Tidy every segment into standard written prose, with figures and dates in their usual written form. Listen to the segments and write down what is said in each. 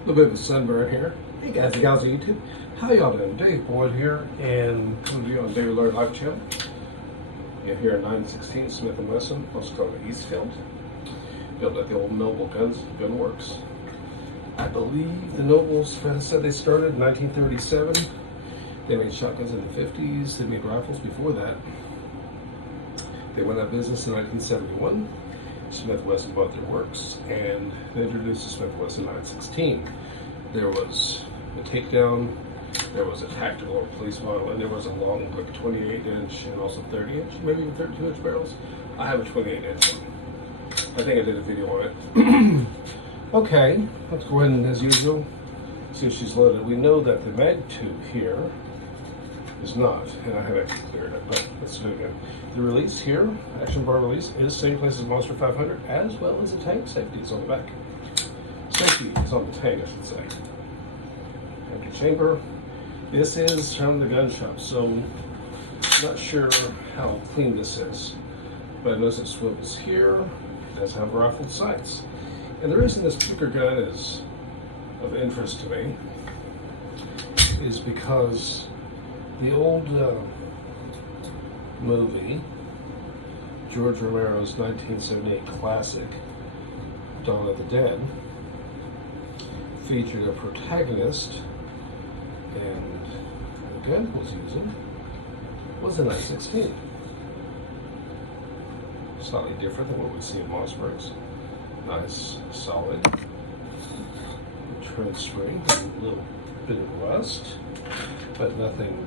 A little bit of a sunburn here. Hey guys and gals on YouTube, how y'all doing? Dave Boyd here, and coming to you on David-Laurie-Life channel. You're here in 916 Smith & Wesson, also called Eastfield. Built at the old Noble Gun Works. I believe the Nobles said they started in 1937. They made shotguns in the 50s. They made rifles before that. They went out of business in 1971. Smith & Wesson bought their works, and they introduced the Smith & Wesson 916. There was a takedown, there was a tactical or police model, and there was a long, like 28-inch and also 30-inch, maybe even 32-inch barrels. I have a 28-inch one. I think I did a video on it. Okay, let's go ahead and, as usual, see if she's loaded. We know that the mag tube here is not, and I have actually cleared it, but let's do it again. The release here, action bar release, is same place as Monster 500, as well as the tank safety is on the back. Safety is on the tank, I should say. Empty chamber. This is from the gun shop, so not sure how clean this is, but I notice it swivels here. It does have rifled sights. And the reason this particular gun is of interest to me is because the old movie, George Romero's 1978 classic, Dawn of the Dead, featured a protagonist, and the gun he was using was a 916. Slightly different than what we see in Mossberg's. Nice, solid tread spring, a little bit of rust, but nothing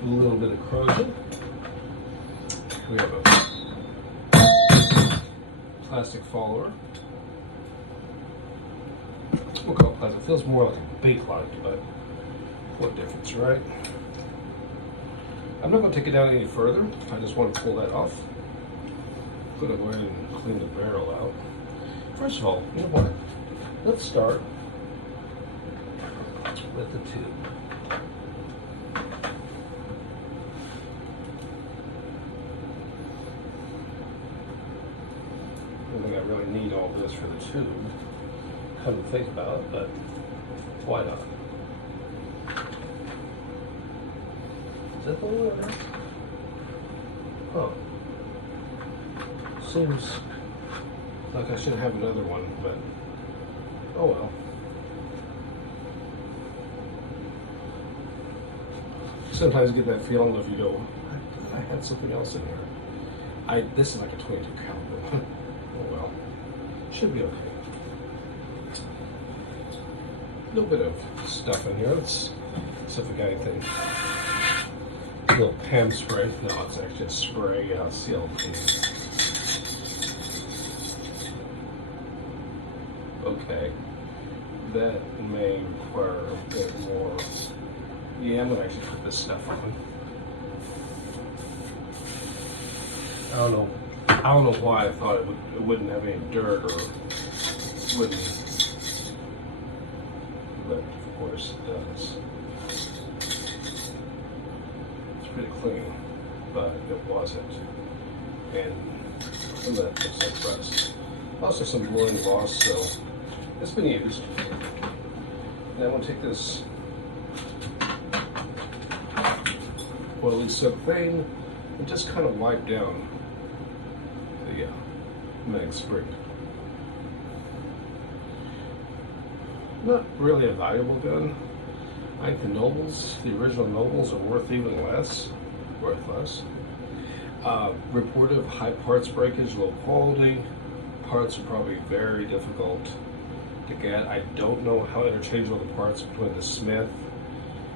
a little bit of corrosion. We have a plastic follower. We'll call it plastic. It feels more like a Bakelite, but what difference, right? I'm not going to take it down any further. I just want to pull that off. I'm going to go ahead and clean the barrel out. First of all, you know what? Let's start with the tube. I don't think I really need all this for the tube. Come to think about it, but why not? Is that the one there? Huh. Seems like I should have another one, but oh well. Sometimes you get that feeling if you go, I had something else in here. This is like a 22 caliber. Oh well. Should be okay. A little bit of stuff in here. Let's see if we got anything. A little pen spray. No, it's actually a spray CLP. Okay. That may require a bit more. Yeah, I'm gonna actually put this stuff on. I don't know why I thought it wouldn't have any dirt or wouldn't. But of course it does. It's pretty clean, but it wasn't. And some of that looks like rust. Also some blowing gloss, so it's been used. Now I'm going to take this oily soap vein and just kind of wipe down the mag spring. Not really a valuable gun. I think the Nobles, the original Nobles, are worth even less. Report of high parts breakage, low quality. Parts are probably very difficult to get. I don't know how interchangeable the parts between the Smith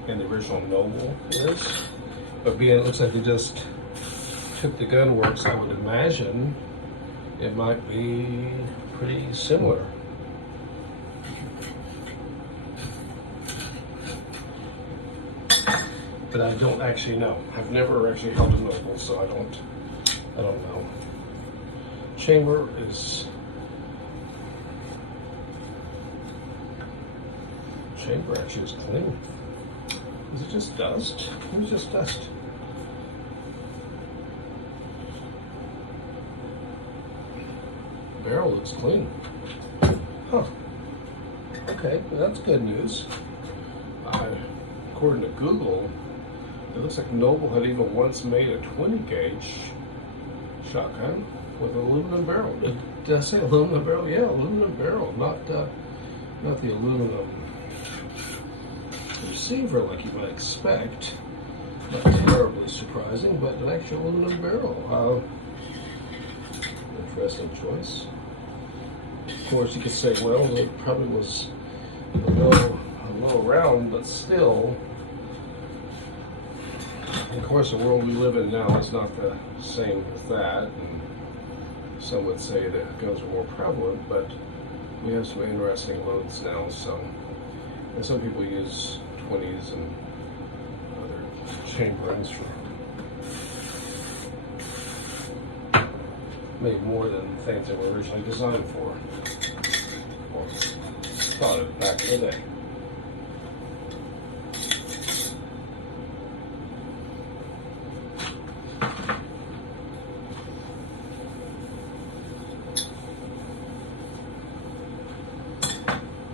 and the original Noble is. But being it looks like they just took the gun works, I would imagine it might be pretty similar. But I don't actually know. I've never actually held a Noble, so I don't know. Chamber is actually is clean. Is it just dust? It was just dust. Barrel looks clean. Huh. Okay, well, that's good news. According to Google, it looks like Noble had even once made a 20 gauge shotgun with an aluminum barrel. Did I say aluminum barrel? Yeah, aluminum barrel, not the aluminum receiver like you might expect. Not terribly surprising, but an actual aluminum barrel. Interesting choice. Of course, you could say, well, it probably was a little round, but still. Of course, the world we live in now is not the same with that. And some would say that guns are more prevalent, but we have some interesting loads now. So, and some people use 20s and other chamberings for maybe more than things they were originally designed for. Or thought of back in the day.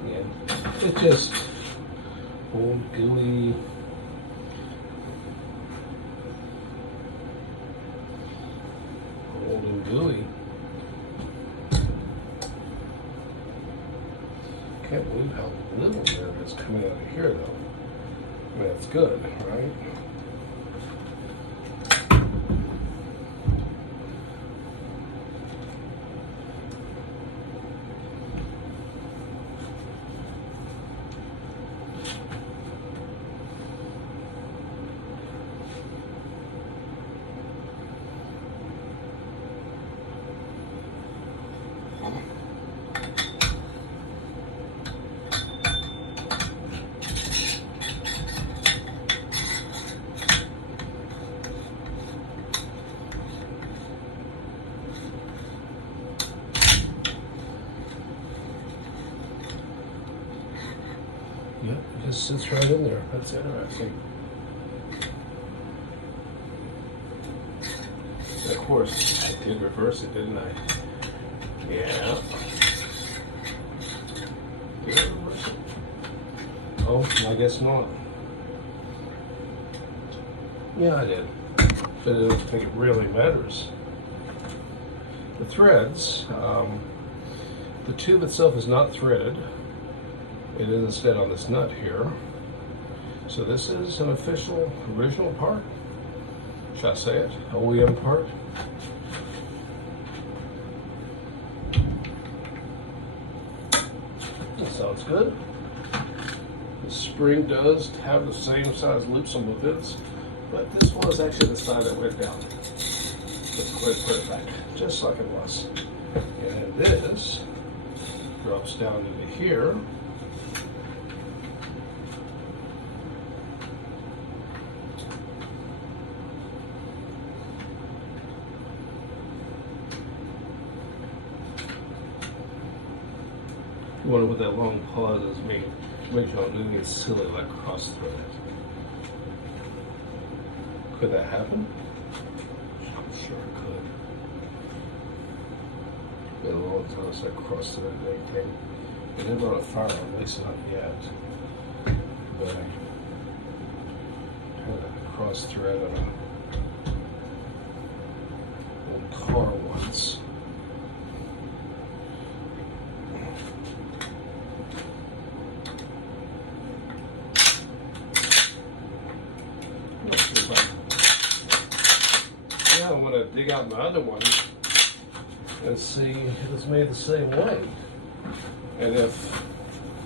Yeah, it's just old gooey. Old and gooey. Can't believe how little there is coming out of here, though. I mean, it's good, right? Yep, it just sits right in there. That's interesting. And of course, I did reverse it, didn't I? Yeah. Did I reverse it? Oh, I guess not. Yeah, I did. But I don't think it really matters. The threads, the tube itself is not threaded. It is instead on this nut here. So this is an official original part. Should I say it? OEM part. That sounds good. The spring does have the same size loops on both ends, but this was actually the side that went down. Let's go ahead and put it back, just like it was. And this drops down into here. You wonder what that long pause is mean. Make sure I'm doing it silly like cross thread. Could that happen? I'm sure it could. Been a long time since I cross thread anything. I never on a firearm, at least not yet. But I had a cross thread on a old car once. I want to dig out my other one and see if it's made the same way and if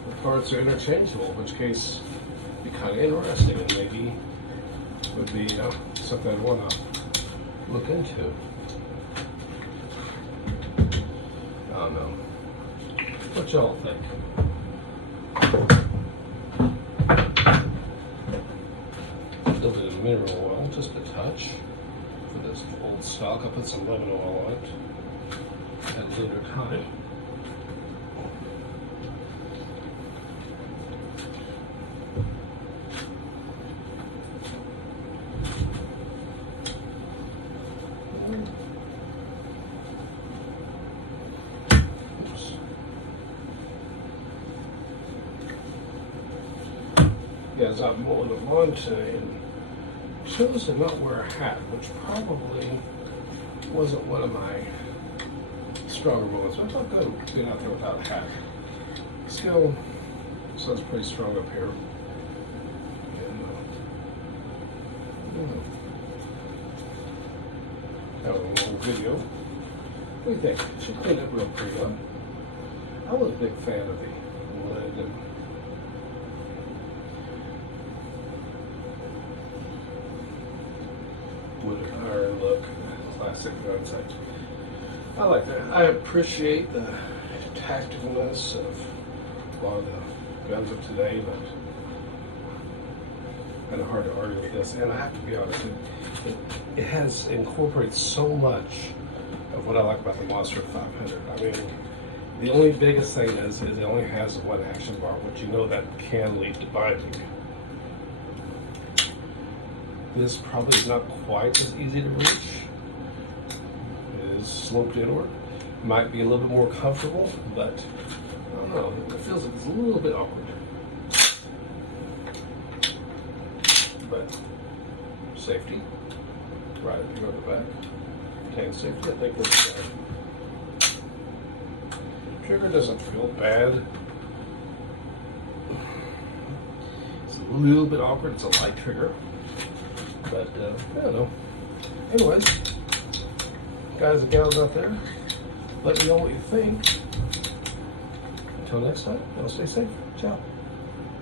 the parts are interchangeable, in which case it'd be kind of interesting and maybe would be something I'd want to look into. I don't know. What y'all think? A little bit of mineral oil, just a touch. For this old stock, I'll put some lemon oil on it at a later time. was out mowing the lawn today and chose to not wear a hat, which probably wasn't one of my stronger moments. I felt good being out there without a hat. Still, sun's pretty strong up here. And, that was a little video. What do you think? She cleaned it real pretty up. I was a big fan of the lid and wood and iron look, classic gun sight. I like that. I appreciate the tacticalness of a lot of the guns of today, but kind of hard to argue with this. And I have to be honest, it has incorporates so much of what I like about the Monster 500. I mean, the only biggest thing is it only has one action bar, which you know that can lead to binding. This probably is not quite as easy to reach. It is sloped inward. Might be a little bit more comfortable, but I don't know. It feels like it's a little bit awkward. But safety, right up here on the back. Tank safety, I think we're good. Trigger doesn't feel bad. It's a little bit awkward. It's a light trigger. But, I don't know. Anyways, guys and gals out there, let me know what you think. Until next time, y'all stay safe. Ciao.